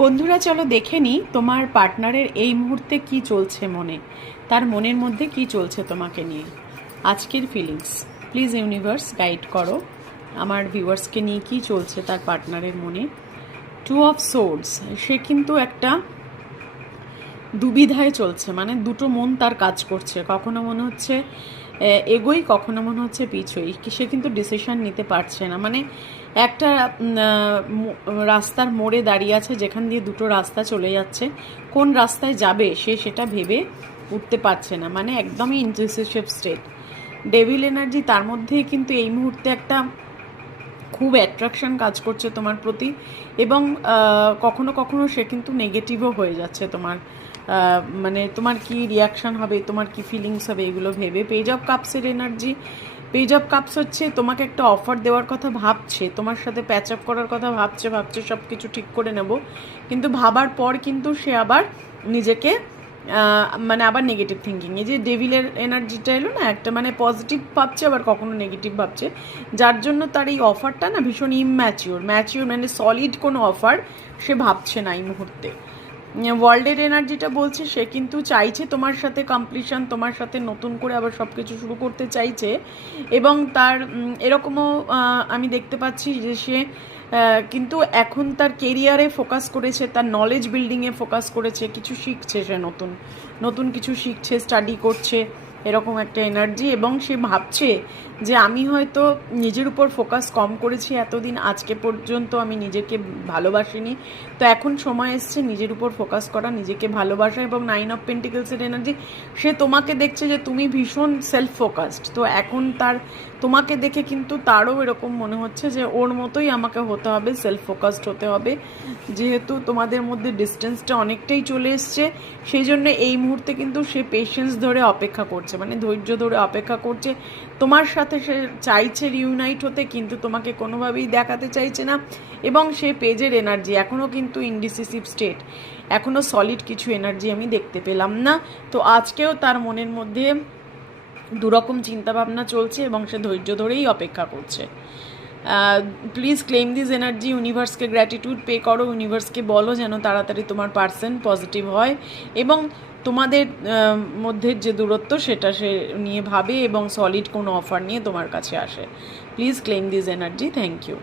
বন্ধুরা, চলো দেখে নিই তোমার পার্টনারের এই মুহূর্তে কি চলছে মনে, তার মনের মধ্যে কি চলছে তোমাকে নিয়ে। আজকের ফিলিংস প্লিজ ইউনিভার্স গাইড করো আমার ভিউয়ার্সকে নিয়ে কি চলছে তার পার্টনারের মনে। 2 অফ সোর্ডস, সে কিন্তু একটা দুবিধায় চলছে, মানে দুটো মন তার কাজ করছে। কখনো মনে হচ্ছে এগোই, কখনো মনে হচ্ছে পিছোই। সে কিন্তু ডিসিশন নিতে পারছে না। মানে একটা রাস্তার মোড়ে দাঁড়িয়ে আছে, যেখান দিয়ে দুটো রাস্তা চলে যাচ্ছে। কোন রাস্তায় যাবে সে সেটা ভেবে উঠতে পারছে না, মানে একদমই ইনডিসিসিভ স্টেট। ডেভিল এনার্জি, তার মধ্যেই কিন্তু এই মুহূর্তে একটা খুব অ্যাট্রাকশন কাজ করছে তোমার প্রতি, এবং কখনো কখনো সে কিন্তু নেগেটিভও হয়ে যাচ্ছে তোমার, মানে তোমার কি রিয়াকশান হবে, তোমার কি ফিলিংস হবে এগুলো ভেবে। পেজ অফ কাপসের এনার্জি, পেজ অফ কাপস হচ্ছে তোমাকে একটা অফার দেওয়ার কথা ভাবছে, তোমার সাথে প্যাচ আপ করার কথা ভাবছে সব কিছু ঠিক করে নেব, কিন্তু ভাবার পর কিন্তু সে আবার নিজেকে মানে আবার নেগেটিভ থিঙ্কিং। এই যে ডেভিলের এনার্জিটা এলো না, একটা মানে পজিটিভ ভাবছে আবার কখনো নেগেটিভ ভাবছে, যার জন্য তার এই অফারটা না ভীষণ ম্যাচিওর মানে সলিড কোনো অফার সে ভাবছে না এই মুহূর্তে। ওয়ার্ল্ডের এনার্জিটা বলছে সে কিন্তু চাইছে তোমার সাথে কমপ্লিশন, তোমার সাথে নতুন করে আবার সব কিছু শুরু করতে চাইছে, এবং তার এরকমও আমি দেখতে পাচ্ছি যে সে কিন্তু এখন তার কেরিয়ারে ফোকাস করেছে, তার নলেজ বিল্ডিংয়ে ফোকাস করেছে, কিছু শিখছে, সে নতুন নতুন কিছু শিখছে, স্টাডি করছে, এরকম একটা এনার্জি। এবং সে ভাবছে যে আমি হয়তো নিজের উপর ফোকাস কম করেছি এতদিন, আজকে পর্যন্ত আমি নিজেকে ভালোবাসিনি, তো এখন সময় এসছে নিজের উপর ফোকাস করা, নিজেকে ভালোবাসা। এবং 9 অফ পেন্টিকলসের এনার্জি, সে তোমাকে দেখছে যে তুমি ভীষণ সেলফ ফোকাসড, তো এখন তার তোমাকে দেখে কিন্তু তারও এরকম মনে হচ্ছে যে ওর মতোই আমাকে হতে হবে, সেলফ ফোকাসড হতে হবে। যেহেতু তোমাদের মধ্যে ডিস্টেন্সটা অনেকটাই চলে এসছে, সেই জন্য এই মুহূর্তে কিন্তু সে পেশেন্স ধরে অপেক্ষা করছে, মানে ধৈর্য ধরে অপেক্ষা করছে। তোমার সাথে সে চাইছে রিউনাইট হতে, কিন্তু তোমাকে কোনোভাবেই দেখাতে চাইছে না। এবং সে পেজের এনার্জি এখনও কিন্তু ইনডিসিসিভ স্টেট, এখনও সলিড কিছু এনার্জি আমি দেখতে পেলাম না। তো আজকেও তার মনের মধ্যে দুরকম চিন্তাভাবনা চলছে এবং সে ধৈর্য ধরেই অপেক্ষা করছে। Please claim this energy. ইউনিভার্সকে গ্র্যাটিটিউড পে করো, ইউনিভার্সকে বলো যেন তাড়াতাড়ি তোমার পার্সন পজিটিভ হয় এবং তোমাদের মধ্যে যে দূরত্ব সেটা সে নিয়ে ভাবে এবং সলিড কোনো অফার নিয়ে তোমার কাছে আসে। Please claim this energy. Thank you.